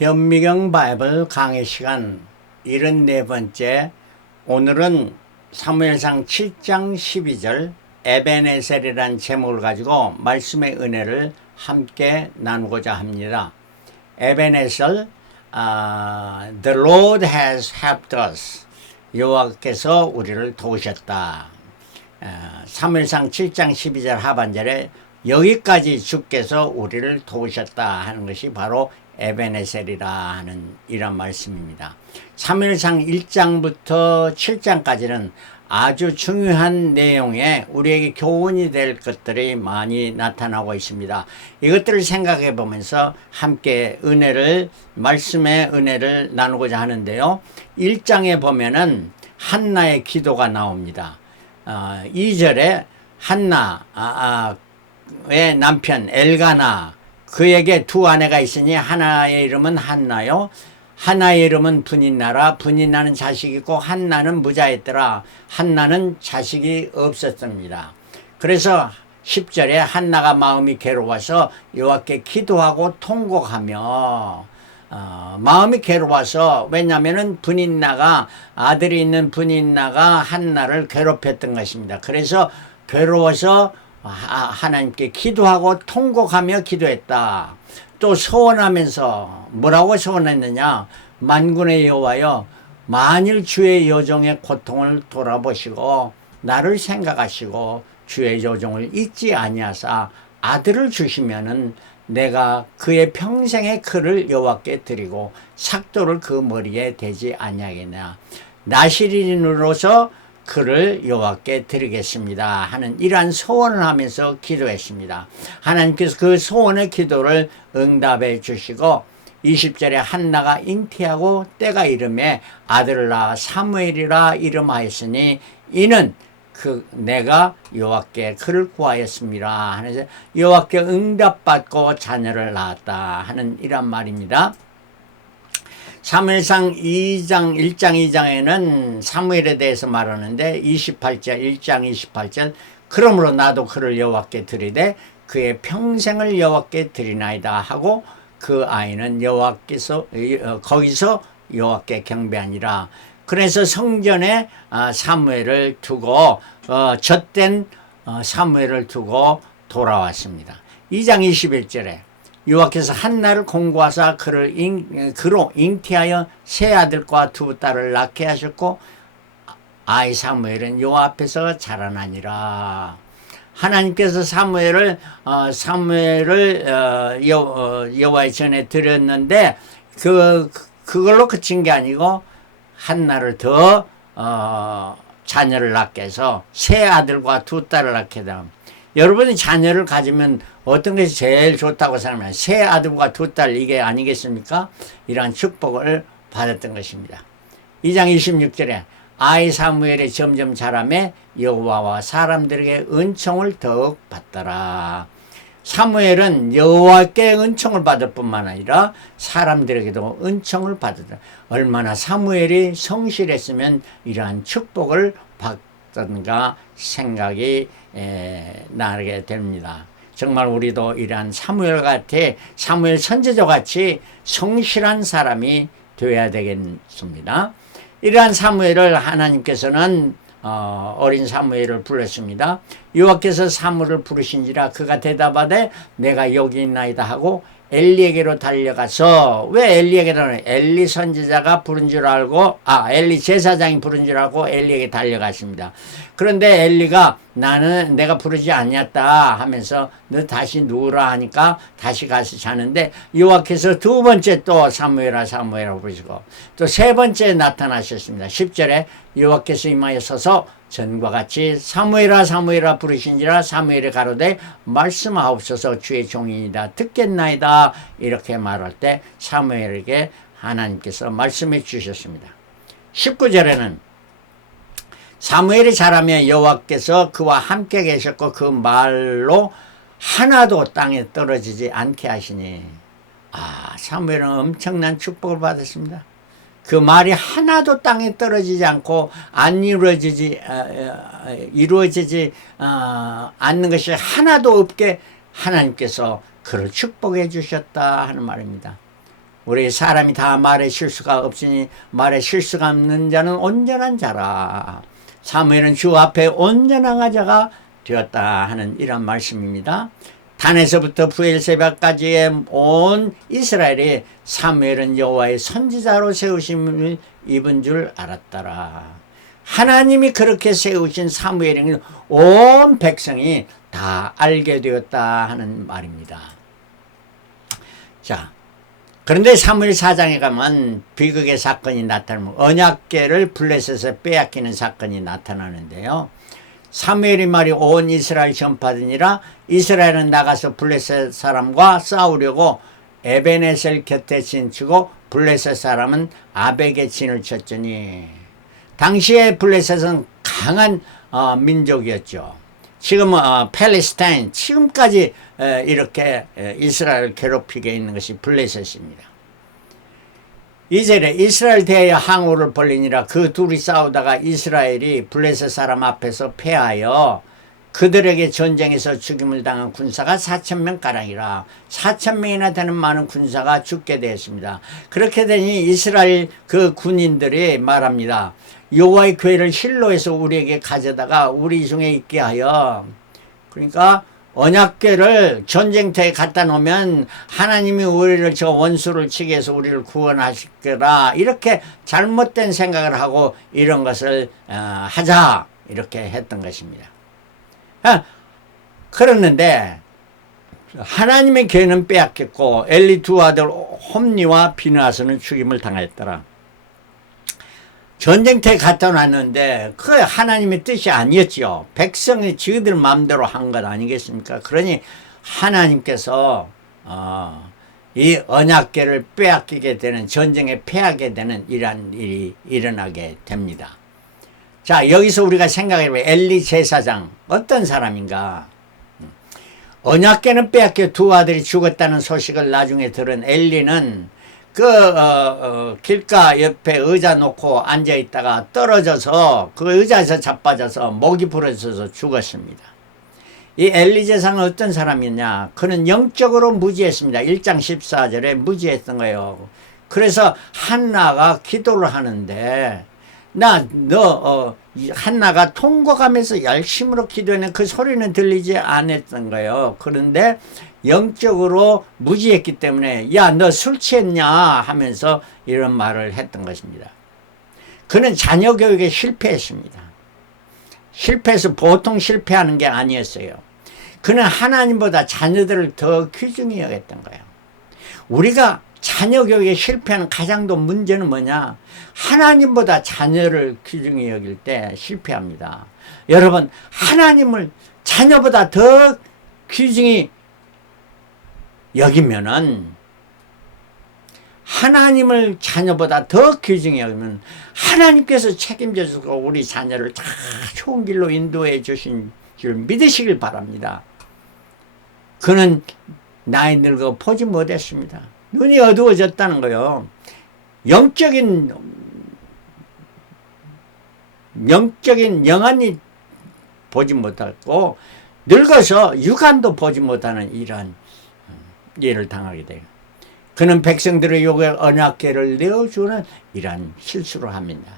현미경 바이블 강의 시간 74번째. 오늘은 사무엘상 7장 12절 에벤에셀이라는 제목을 가지고 말씀의 은혜를 함께 나누고자 합니다. 에벤에셀, The Lord has helped us. 여호와께서 우리를 도우셨다. 사무엘상 7장 12절 하반절에 여기까지 주께서 우리를 도우셨다 하는 것이 바로 에벤에셀이라 하는 이런 말씀입니다. 사무엘상 1장부터 7장까지는 아주 중요한 내용에 우리에게 교훈이 될 것들이 많이 나타나고 있습니다. 이것들을 생각해 보면서 함께 말씀의 은혜를 나누고자 하는데요. 1장에 보면은 한나의 기도가 나옵니다. 2절에 한나의 남편 엘가나, 그에게 두 아내가 있으니 하나의 이름은 한나요, 하나의 이름은 분인나라. 분인나는 자식이 있고 한나는 무자였더라. 한나는 자식이 없었습니다. 그래서 10절에 한나가 마음이 괴로워서 여호와께 기도하고 통곡하며, 마음이 괴로워서, 왜냐하면 아들이 있는 분인나가 한나를 괴롭혔던 것입니다. 그래서 괴로워서 하나님께 기도하고 통곡하며 기도했다. 또 소원하면서 뭐라고 소원했느냐? 만군의 여호와여, 만일 주의 여종의 고통을 돌아보시고 나를 생각하시고 주의 여종을 잊지 아니하사 아들을 주시면은 내가 그의 평생의 글을 여호와께 드리고 삭도를 그 머리에 대지 아니하겠냐. 나시린으로서 그를 여호와께 드리겠습니다 하는 이러한 소원을 하면서 기도했습니다. 하나님께서 그 소원의 기도를 응답해 주시고 20절에 한나가 잉태하고 때가 이름에 아들을 낳아 사무엘이라 이름하였으니 이는 내가 여호와께 그를 구하였습니다 하면서 여호와께 응답받고 자녀를 낳았다 하는 이란 말입니다. 사무엘상 1장 2장에는 사무엘에 대해서 말하는데 1장 28절 그러므로 나도 그를 여호와께 드리되 그의 평생을 여호와께 드리나이다 하고 그 아이는 거기서 여호와께 경배하니라. 그래서 성전에 사무엘을 두고 젖된 사무엘을 두고 돌아왔습니다. 2장 21절에 여호와께서 한나를 공고하사 그로 잉태하여 세 아들과 두 딸을 낳게 하셨고 아이 사무엘은 여호와 앞에서 자라나니라. 하나님께서 사무엘을 여호와의 전에 드렸는데 그걸로 그친 게 아니고 한나를 더 자녀를 낳게 해서 세 아들과 두 딸을 낳게 되면, 여러분이 자녀를 가지면 어떤 것이 제일 좋다고 생각하면 세 아들과 두 딸, 이게 아니겠습니까? 이러한 축복을 받았던 것입니다. 2장 26절에 아이 사무엘이 점점 자라매 여호와와 사람들에게 은총을 더욱 받더라. 사무엘은 여호와께 은총을 받을 뿐만 아니라 사람들에게도 은총을 받았다. 얼마나 사무엘이 성실했으면 이러한 축복을 받던가 생각이 나게 됩니다. 정말 우리도 이러한 사무엘 선지자 같이 성실한 사람이 되어야 되겠습니다. 이러한 사무엘을 하나님께서는 어린 사무엘을 불렀습니다. 여호와께서 사무엘을 부르신지라 그가 대답하되 내가 여기 있나이다 하고 엘리에게로 달려가서, 왜 엘리에게로는 엘리 선지자가 부른 줄 알고 엘리 제사장이 부른 줄 알고 엘리에게 달려갔습니다. 그런데 엘리가 나는 내가 부르지 아니었다 하면서 너 다시 누우라 하니까 다시 가서 자는데 여호와께서 두 번째 또 사무엘아 부르시고 또 세 번째 나타나셨습니다. 10절에 여호와께서 임하여 서서 전과 같이 사무엘아 부르신지라 사무엘이 가로되 말씀하옵소서 주의 종이니이다 듣겠나이다 이렇게 말할 때 사무엘에게 하나님께서 말씀해 주셨습니다. 19절에는 사무엘이 자라며 여호와께서 그와 함께 계셨고 그 말로 하나도 땅에 떨어지지 않게 하시니, 사무엘은 엄청난 축복을 받았습니다. 그 말이 하나도 땅에 떨어지지 않고 안 이루어지지 않는 것이 하나도 없게 하나님께서 그를 축복해 주셨다 하는 말입니다. 우리 사람이 다 말에 실수가 없으니 말에 실수가 없는 자는 온전한 자라. 사무엘은 주 앞에 온전한 자가 되었다 하는 이런 말씀입니다. 단에서부터 브엘세바까지의 온 이스라엘이 사무엘은 여호와의 선지자로 세우심을 입은 줄 알았더라. 하나님이 그렇게 세우신 사무엘은 온 백성이 다 알게 되었다 하는 말입니다. 자, 그런데 사무엘 4장에 가면 비극의 사건이 나타나면 언약궤를 블레셋에서 빼앗기는 사건이 나타나는데요. 사무엘이 말이 온 이스라엘 전파되니라. 이스라엘은 나가서 블레셋 사람과 싸우려고 에베네셀 곁에 진치고 블레셋 사람은 아벡에 진을 쳤더니, 당시에 블레셋은 강한 민족이었죠. 지금 팔레스타인 지금까지 이렇게 이스라엘을 괴롭히게 있는 것이 블레셋입니다. 이절에 이스라엘 대하여 항우를 벌리니라. 그 둘이 싸우다가 이스라엘이 블레셋 사람 앞에서 패하여 그들에게 전쟁에서 죽임을 당한 군사가 4,000명가량이라. 4,000명이나 되는 많은 군사가 죽게 되었습니다. 그렇게 되니 이스라엘 그 군인들이 말합니다. 여호와의 궤를 실로에서 우리에게 가져다가 우리 중에 있게 하여, 그러니까 언약궤를 전쟁터에 갖다 놓으면 하나님이 우리를 저 원수를 치게 해서 우리를 구원하실 거라, 이렇게 잘못된 생각을 하고 이런 것을 하자 이렇게 했던 것입니다. 그랬는데 하나님의 궤는 빼앗겼고 엘리 두 아들 홈니와 비느하스는 죽임을 당하였더라. 전쟁터에 갖다 놨는데 그 하나님의 뜻이 아니었죠. 백성이 지들 마음대로 한 것 아니겠습니까? 그러니 하나님께서 이 언약궤를 빼앗기게 되는, 전쟁에 패하게 되는 이러한 일이 일어나게 됩니다. 자, 여기서 우리가 생각해보면 엘리 제사장 어떤 사람인가? 언약궤는 빼앗겨 두 아들이 죽었다는 소식을 나중에 들은 엘리는 길가 옆에 의자 놓고 앉아있다가 떨어져서 그 의자에서 자빠져서 목이 부러져서 죽었습니다. 이 엘리 제사장은 어떤 사람이냐? 그는 영적으로 무지했습니다. 1장 14절에 무지했던 거예요. 그래서 한나가 기도를 하는데, 한나가 통곡하면서 열심으로 기도했는데 그 소리는 들리지 않았던 거예요. 그런데 영적으로 무지했기 때문에 야, 너 술 취했냐 하면서 이런 말을 했던 것입니다. 그는 자녀 교육에 실패했습니다. 실패해서 보통 실패하는 게 아니었어요. 그는 하나님보다 자녀들을 더 귀중히 여겼던 거예요. 우리가 자녀 교육에 실패하는 가장 큰 문제는 뭐냐? 하나님보다 자녀를 귀중히 여길 때 실패합니다. 여러분, 하나님을 자녀보다 더 귀중히 여기면은, 하나님을 자녀보다 더 귀중히 여기면 하나님께서 책임져 주고 우리 자녀를 다 좋은 길로 인도해 주신 줄 믿으시길 바랍니다. 그는 나이 늙어 보지 못했습니다. 눈이 어두워졌다는 거예요. 영적인 영안이 보지 못하고 늙어서 육안도 보지 못하는 이러한 일을 당하게 돼요. 그는 백성들의 요구에 언약궤를 내어주는 이러한 실수를 합니다.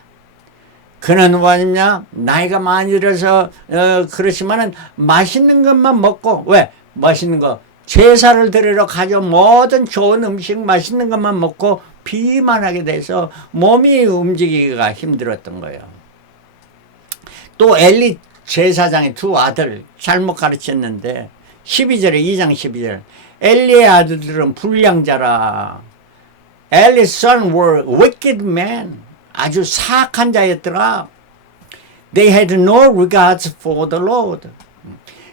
그는 뭐냐? 나이가 많이 들어서 그렇지만은 맛있는 것만 먹고, 왜? 맛있는 거 제사를 드리러 가져 모든 좋은 음식 맛있는 것만 먹고 비만하게 돼서 몸이 움직이기가 힘들었던 거예요. 또 엘리 제사장의 두 아들 잘못 가르쳤는데 12절에 2장 12절 엘리의 아들들은 불량자라. Eli's son were wicked men. 아주 사악한 자였더라. They had no regards for the Lord.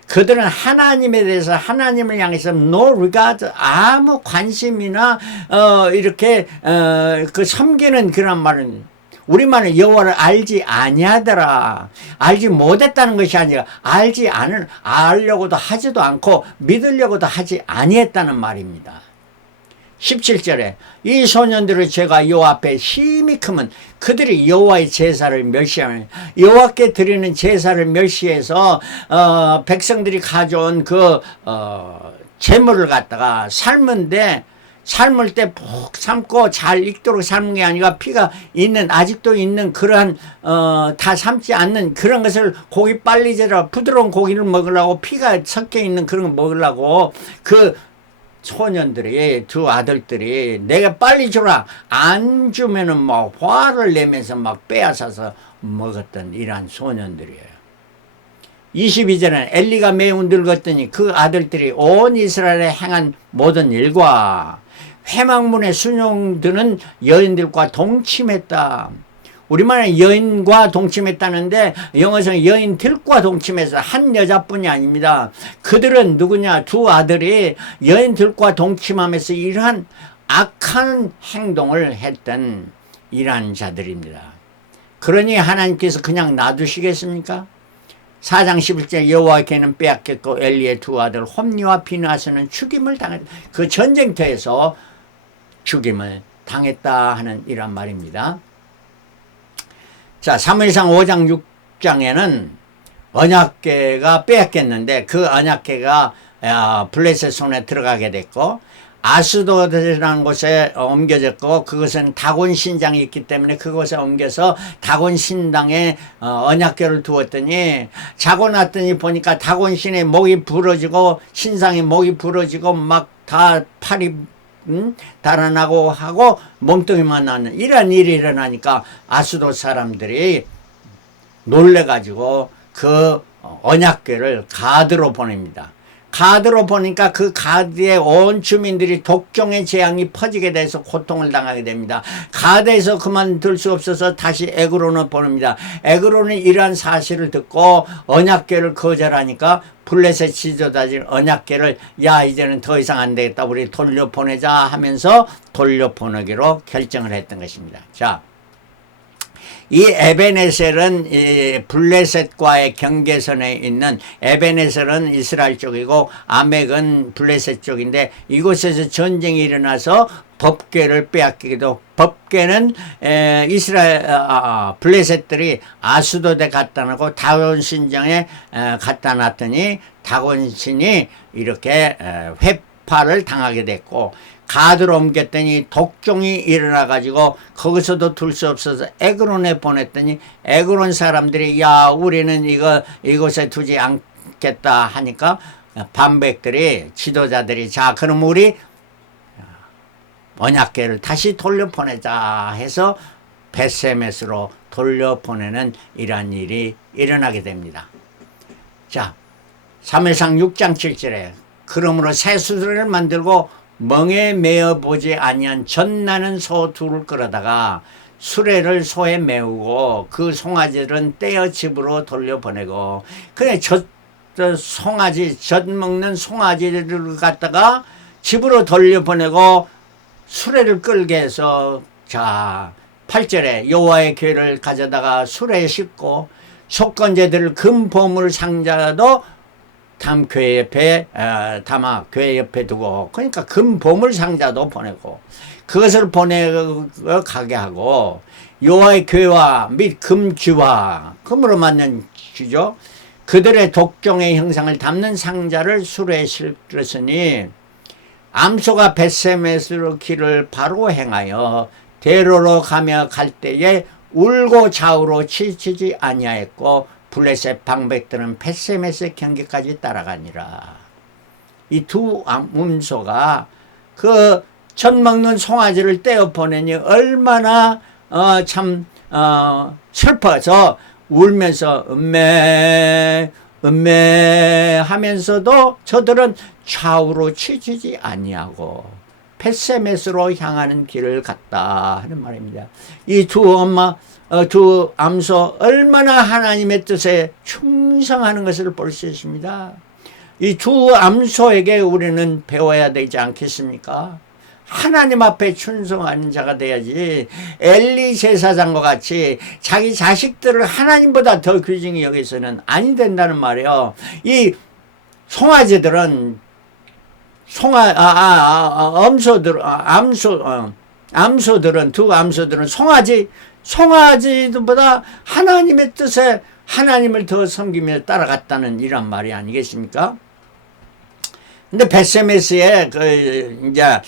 그들은 하나님에 대해서, 하나님을 향해서 no regard, 아무 관심이나 이렇게 그 섬기는 그런 말은, 우리말은 여호와를 알지 아니하더라. 알지 못했다는 것이 아니라 알려고도 하지도 않고 믿으려고도 하지 아니했다는 말입니다. 17절에 이 소년들의 죄가 여호와 앞에 심히 크면 그들이 여호와의 제사를 멸시하며, 여호와께 드리는 제사를 멸시해서 백성들이 가져온 그 제물을 갖다가 삶은데 삶을 때 푹 삶고 잘 익도록 삶는 게 아니라 피가 있는 아직도 있는 그러한 다 삶지 않는 그런 것을 고기 빨리 재라 부드러운 고기를 먹으려고 피가 섞여 있는 그런 거 먹으려고 그 소년들이 두 아들들이 내가 빨리 주라 안 주면은 막 화를 내면서 막 빼앗아서 먹었던 이러한 소년들이에요. 22절에는 엘리가 매우 늙었더니 그 아들들이 온 이스라엘에 행한 모든 일과 회막문에 순종드는 여인들과 동침했다. 우리말에 여인과 동침했다는데 영어에서는 여인들과 동침해서 한 여자뿐이 아닙니다. 그들은 누구냐? 두 아들이 여인들과 동침하면서 이러한 악한 행동을 했던 이러한 자들입니다. 그러니 하나님께서 그냥 놔두시겠습니까? 4장 11절 여호와께는 빼앗겼고 엘리의 두 아들 홈니와 비느하스는 죽임을 당했다. 그 전쟁터에서 죽임을 당했다 하는 이란 말입니다. 자, 사무엘상 5장 6장에는 언약궤가 빼앗겼는데 그 언약궤가 블레셋 손에 들어가게 됐고 아스도드라는 곳에 옮겨졌고 그것은 다곤 신당이 있기 때문에 그곳에 옮겨서 다곤 신당에 언약궤를 두었더니 자고 났더니 보니까 다곤 신의 목이 부러지고 신상의 목이 부러지고 막 다 팔이 달아나고 하고 몸뚱이만 나는 이런 일이 일어나니까 아스도 사람들이 놀래가지고 그 언약궤를 가드로 보냅니다. 가드로 보니까 그 가드의 온 주민들이 독종의 재앙이 퍼지게 돼서 고통을 당하게 됩니다. 가드에서 그만둘 수 없어서 다시 에그론을 보냅니다. 에그론이 이러한 사실을 듣고 언약궤를 거절하니까 블레셋 지도자들 언약궤를 야 이제는 더 이상 안 되겠다 우리 돌려보내자 하면서 돌려보내기로 결정을 했던 것입니다. 자, 이 에베네셀은 이 블레셋과의 경계선에 있는 에베네셀은 이스라엘 쪽이고 아멕은 블레셋 쪽인데 이곳에서 전쟁이 일어나서 법궤를 빼앗기기도 법궤는 이스라엘 블레셋들이 아수도에 갖다 놓고 다곤 신정에 갖다 놨더니 다곤 신이 이렇게 회파를 당하게 됐고 가드로 옮겼더니 독종이 일어나가지고 거기서도 둘 수 없어서 에그론에 보냈더니 에그론 사람들이 야 우리는 이곳에 두지 않겠다 하니까 반백들이 지도자들이 자 그럼 우리 언약궤를 다시 돌려보내자 해서 벳세메스로 돌려보내는 이러한 일이 일어나게 됩니다. 자, 사무엘상 6장 7절에 그러므로 새 수레를 만들고 멍에 매어 보지 아니한 젖나는 소 둘을 끌어다가 수레를 소에 메우고 그 송아지들은 떼어 집으로 돌려보내고 그래 송아지 젖 먹는 송아지를 갖다가 집으로 돌려보내고 수레를 끌게 해서 자 8절에 여호와의 궤를 가져다가 수레에 싣고 속건제들을 금 보물 상자도 교회 옆에 담아 교회 옆에 두고 그러니까 금 보물 상자도 보내고 그것을 보내고 가게 하고 여호와의 궤와 및 금쥐와 금으로 만든 쥐죠 그들의 독종의 형상을 담는 상자를 수레에 실었으니 암소가 벳세메스로 길을 바로 행하여 대로로 가며 갈 때에 울고 좌우로 치치지 아니하였고 블레셋 방백들은 벳세메스 경계까지 따라가니라. 이 두 암소가 그 젖 먹는 송아지를 떼어 보내니 얼마나 참 슬퍼서 울면서 음메 하면서도 저들은 좌우로 치지지 아니하고 벳세메스로 향하는 길을 갔다 하는 말입니다. 이 두 암소 얼마나 하나님의 뜻에 충성하는 것을 볼 수 있습니다. 이 두 암소에게 우리는 배워야 되지 않겠습니까? 하나님 앞에 충성하는 자가 돼야지 엘리 제사장과 같이 자기 자식들을 하나님보다 더 귀중히 여기서는 아니 된다는 말이에요. 이 송아지들은 암소들은 두 암소들은 송아지보다 하나님의 뜻에 하나님을 더 섬기며 따라갔다는 이런 말이 아니겠습니까? 근데 벳세메스에 이제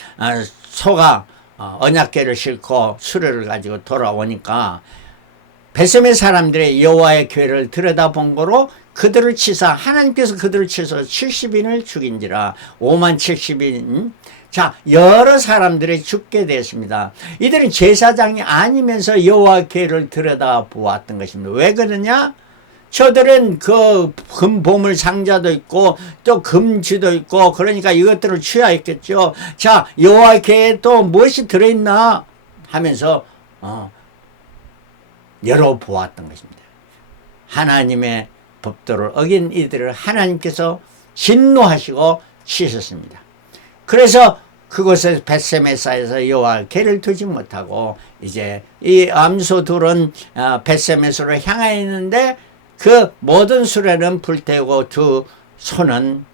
소가 언약궤를 싣고 수레를 가지고 돌아오니까 베셈의 사람들의 여호와의 궤를 들여다본 거로 그들을 치사 하나님께서 그들을 치서 70인을 죽인지라 5만 70인 자 여러 사람들이 죽게 됐습니다. 이들은 제사장이 아니면서 여호와의 궤를 들여다보았던 것입니다. 왜 그러냐? 저들은 그 금보물 상자도 있고 또 금쥐도 있고 그러니까 이것들을 취하했겠죠. 자 여호와의 궤에 또 무엇이 들어있나 하면서 열어보았던 것입니다. 하나님의 법도를 어긴 이들을 하나님께서 진노하시고 치셨습니다. 그래서 그곳에 벳세메사에서 여호와의 궤를 두지 못하고 이제 이 암소 둘은 벳세메스로 향하였는데 그 모든 수레는 불태우고 두 소는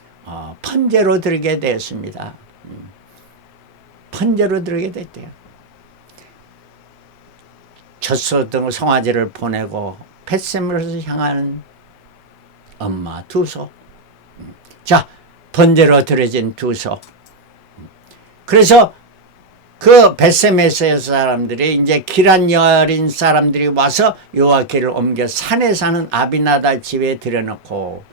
번제로 드리게 되었습니다. 번제로 드리게 됐대요. 젖소 등 송아지를 보내고 벳세메스로 향하는 엄마 두 소. 자, 번제로 드려진 두 소. 그래서 그 벳세메스 사람들이 이제 기란 여린 사람들이 와서 여호와 궤를 옮겨 산에 사는 아비나답 집에 들여놓고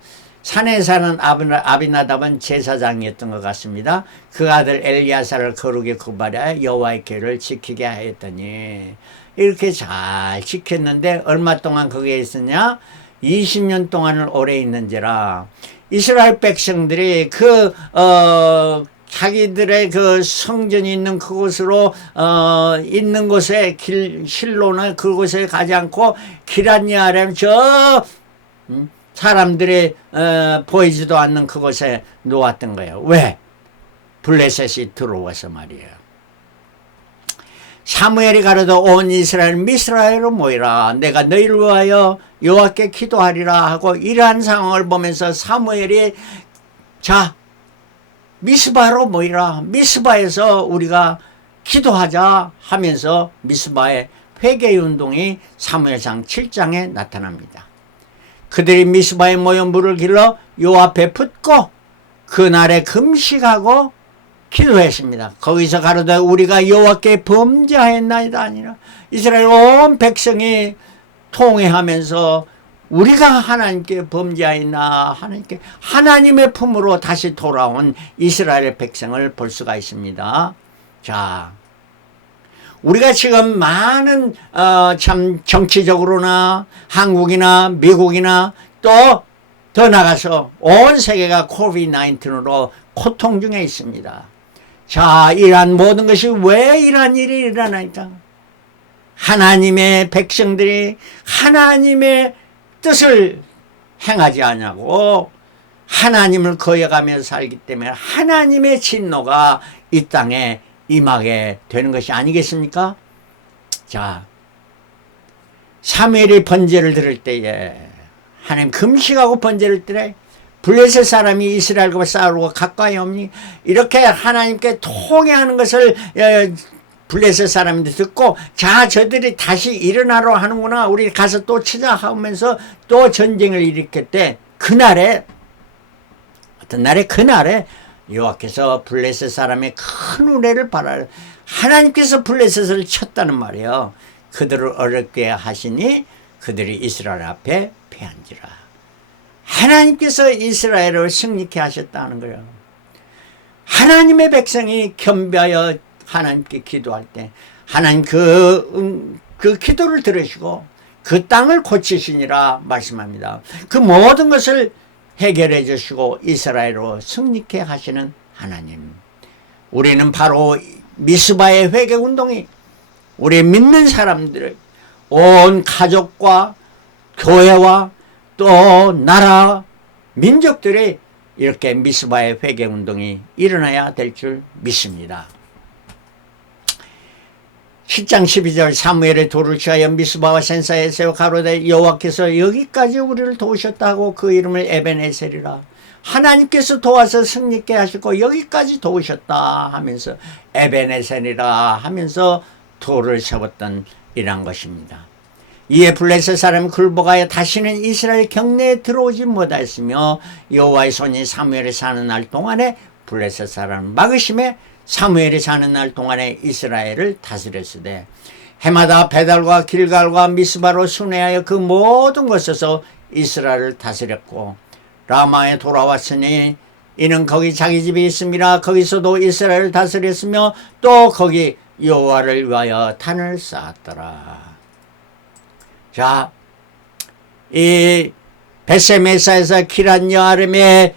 산에 사는 아비나답은 제사장이었던 것 같습니다. 그 아들 엘리야사를 거룩에 구발하여 여호와의 궤를 지키게 하였더니 이렇게 잘 지켰는데 얼마 동안 거기에 있었냐? 20년 동안을 오래 있는지라 이스라엘 백성들이 자기들의 그 성전이 있는 그곳으로 있는 곳에 실로는 그곳에 가지 않고 기란야렘 저 사람들이 보이지도 않는 그곳에 놓았던 거예요. 왜? 블레셋이 들어와서 말이에요. 사무엘이 가로되 온 이스라엘 미스라엘로 모이라 내가 너희를 위하여 여호와께 기도하리라 하고 이러한 상황을 보면서 사무엘이 자 미스바로 모이라 미스바에서 우리가 기도하자 하면서 미스바의 회개운동이 사무엘상 7장에 나타납니다. 그들이 미스바에 모여 물을 길러 여호와 앞에 붓고 그날에 금식하고 기도했습니다. 거기서 가로되 우리가 여호와께 범죄하였나이다 아니라 이스라엘 온 백성이 통회하면서 우리가 하나님께 범죄하였나 하나님께 하나님의 품으로 다시 돌아온 이스라엘 백성을 볼 수가 있습니다. 자, 우리가 지금 많은 참 정치적으로나 한국이나 미국이나 또 더 나가서 온 세계가 코비드-19로 고통 중에 있습니다. 자, 이러한 모든 것이 왜 이러한 일이 일어나니까 하나님의 백성들이 하나님의 뜻을 행하지 않냐고 하나님을 거역하며 살기 때문에 하나님의 진노가 이 땅에 임하게 되는 것이 아니겠습니까? 자, 사무엘이 번제를 드릴 때에 하나님 금식하고 번제를 드려 블레셋 사람이 이스라엘과 싸우고 가까이 없니? 이렇게 하나님께 통회하는 것을 블레셋 사람들이 듣고 자 저들이 다시 일어나러 하는구나 우리 가서 또 치자 하면서 또 전쟁을 일으켰대. 그날에 어떤 날에 그날에 여호와께서 블레셋 사람의 큰 은혜를 바라 하나님께서 블레셋을 쳤다는 말이에요. 그들을 어렵게 하시니 그들이 이스라엘 앞에 패한지라. 하나님께서 이스라엘을 승리케 하셨다는 거예요. 하나님의 백성이 겸비하여 하나님께 기도할 때 하나님 그 기도를 들으시고 그 땅을 고치시니라 말씀합니다. 그 모든 것을 해결해 주시고 이스라엘로 승리케 하시는 하나님. 우리는 바로 미스바의 회개운동이 우리 믿는 사람들을 온 가족과 교회와 또 나라 민족들이 이렇게 미스바의 회개운동이 일어나야 될 줄 믿습니다. 10장 12절 사무엘의 돌을 취하여 미스바와 센사에 세워 가로되 여호와께서 여기까지 우리를 도우셨다고 그 이름을 에벤에셀이라. 하나님께서 도와서 승리케 하시고 여기까지 도우셨다 하면서 에벤에셀이라 하면서 돌을 세웠던 이란 것입니다. 이에 블레셋 사람이 굴복하여 다시는 이스라엘 경내에 들어오지 못하였으며 여호와의 손이 사무엘에 사는 날 동안에 블레셋 사람 막으심에 사무엘이 사는 날 동안에 이스라엘을 다스렸으되 해마다 베달과 길갈과 미스바로 순회하여 그 모든 곳에서 이스라엘을 다스렸고 라마에 돌아왔으니 이는 거기 자기 집이 있음이라 거기서도 이스라엘을 다스렸으며 또 거기 여호와를 위하여 단을 쌓았더라. 자, 이 베세메사에서 기란 여아름에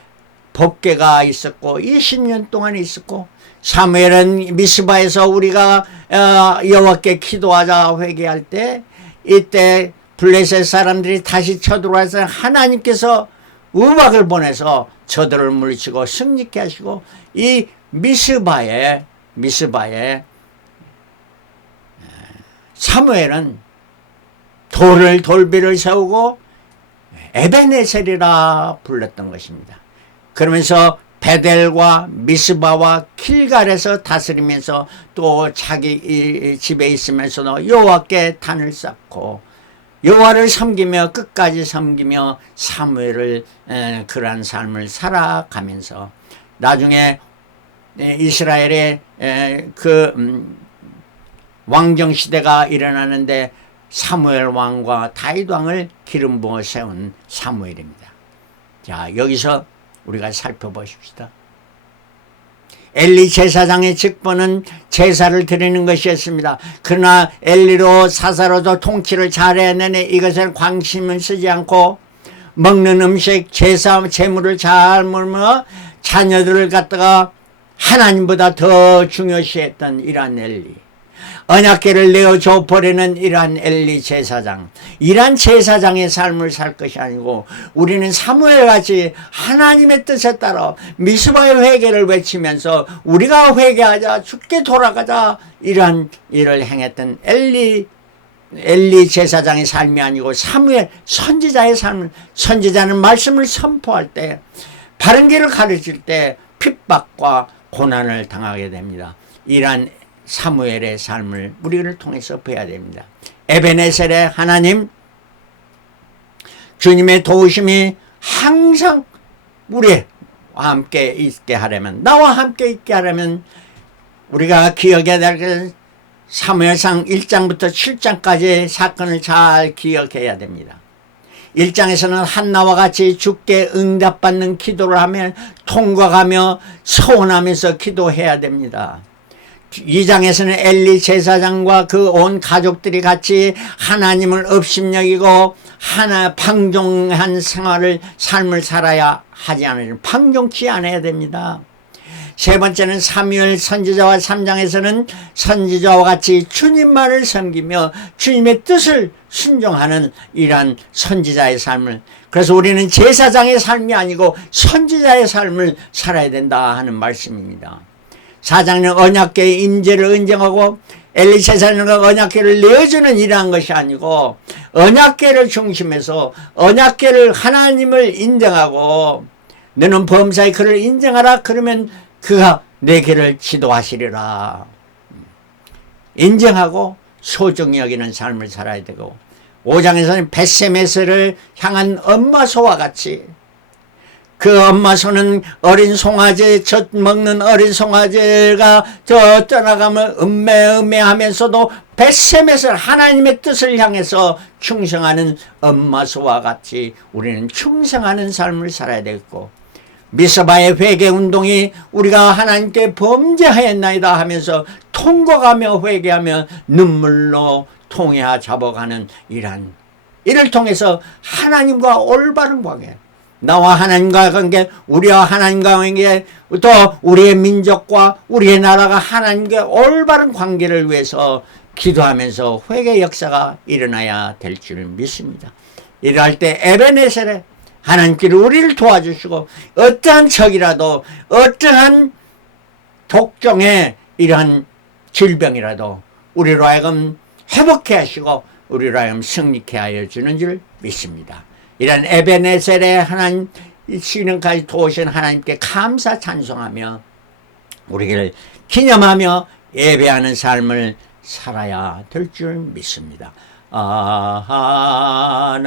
법궤가 있었고 20년 동안 있었고 사무엘은 미스바에서 우리가 여호와께 기도하자 회개할 때 이때 블레셋 사람들이 다시 쳐들어와서 하나님께서 음악을 보내서 저들을 물리치고 승리케 하시고 이 미스바에 사무엘은 돌비를 세우고 에베네셀이라 불렀던 것입니다. 그러면서 베델과 미스바와 길갈에서 다스리면서 또 자기 집에 있으면서도 여호와께 단을 쌓고 여호와를 섬기며 끝까지 섬기며 사무엘을 그러한 삶을 살아가면서 나중에 이스라엘의 왕정 시대가 일어나는데 사무엘 왕과 다윗 왕을 기름 부어 세운 사무엘입니다. 자, 여기서 우리가 살펴보십시다. 엘리 제사장의 직분은 제사를 드리는 것이었습니다. 그러나 엘리로 사사로도 통치를 잘해내니 이것에 관심을 쓰지 않고 먹는 음식, 제사, 제물을 잘 물며 자녀들을 갖다가 하나님보다 더 중요시했던 이러한 엘리. 언약궤를 내어줘 버리는 이러한 엘리 제사장, 이러한 제사장의 삶을 살 것이 아니고 우리는 사무엘같이 하나님의 뜻에 따라 미스바의 회개를 외치면서 우리가 회개하자, 죽게 돌아가자, 이러한 일을 행했던 엘리 제사장의 삶이 아니고 사무엘 선지자의 삶을, 선지자는 말씀을 선포할 때 바른 길을 가르칠 때 핍박과 고난을 당하게 됩니다. 이러한 사무엘의 삶을 우리를 통해서 배워야 됩니다. 에베네셀의 하나님, 주님의 도우심이 항상 우리와 함께 있게 하려면, 나와 함께 있게 하려면 우리가 기억해야 될 것은 사무엘상 1장부터 7장까지의 사건을 잘 기억해야 됩니다. 1장에서는 한나와 같이 주께 응답받는 기도를 하며 통과하며 서원하면서 기도해야 됩니다. 2장에서는 엘리 제사장과 그 온 가족들이 같이 하나님을 업심여기고 방종한 삶을 살아야 하지 않으면 방종치 않아야 됩니다. 세 번째는 사무엘 선지자와 3장에서는 선지자와 같이 주님만을 섬기며 주님의 뜻을 순종하는 이러한 선지자의 삶을, 그래서 우리는 제사장의 삶이 아니고 선지자의 삶을 살아야 된다 하는 말씀입니다. 4장은 언약궤의 임재를 인정하고 엘리 제사장은 언약궤를 내어주는 일한 것이 아니고 언약궤를 중심해서 언약궤를 하나님을 인정하고 너는 범사에 그를 인정하라, 그러면 그가 내게를 지도하시리라. 인정하고 소중히 여기는 삶을 살아야 되고 5장에서는 벳세메스를 향한 엄마 소와 같이 그 엄마 소는 어린 송아지, 젖 먹는 어린 송아지가 떠나가면 음매하면서도 벳세메스 하나님의 뜻을 향해서 충성하는 엄마 소와 같이 우리는 충성하는 삶을 살아야 되겠고, 미스바의 회개 운동이 우리가 하나님께 범죄하였나이다 하면서 통곡하며 회개하며 눈물로 통해 잡아가는 이를 통해서 하나님과 올바른 관계, 나와 하나님과 관계, 우리와 하나님과 관계, 또 우리의 민족과 우리의 나라가 하나님과 올바른 관계를 위해서 기도하면서 회개 역사가 일어나야 될 줄 믿습니다. 이럴 때 에베네셀에 하나님께로 우리를 도와주시고 어떠한 적이라도 어떠한 독종의 이러한 질병이라도 우리로 하여금 회복해 하시고 우리로 하여금 승리케 하여 주는 줄 믿습니다. 이런 에베네셀의 하나님, 지금까지 도우신 하나님께 감사 찬송하며 우리를 기념하며 예배하는 삶을 살아야 될 줄 믿습니다.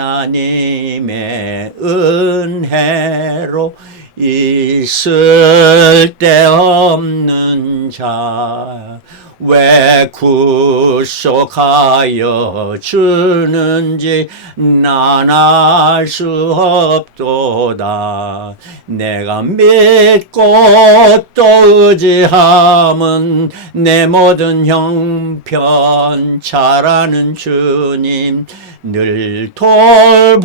하나님의 은혜로 있을 데 없는 자 왜 구속하여 주는지 난 알 수 없도다. 내가 믿고 또 의지함은 내 모든 형편 잘 아는 주님 늘 돌보아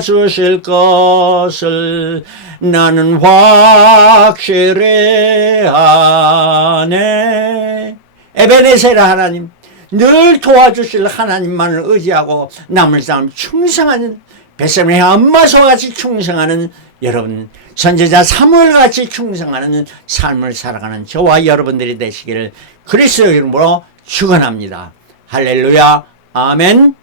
주실 것을 나는 확실히 아네. 에베네셀 하나님, 늘 도와주실 하나님만을 의지하고 남을 사람 충성하는 베세메 엄마소같이 충성하는 여러분, 선지자 사무엘같이 충성하는 삶을 살아가는 저와 여러분들이 되시기를 그리스도 이름으로 축원합니다. 할렐루야, 아멘.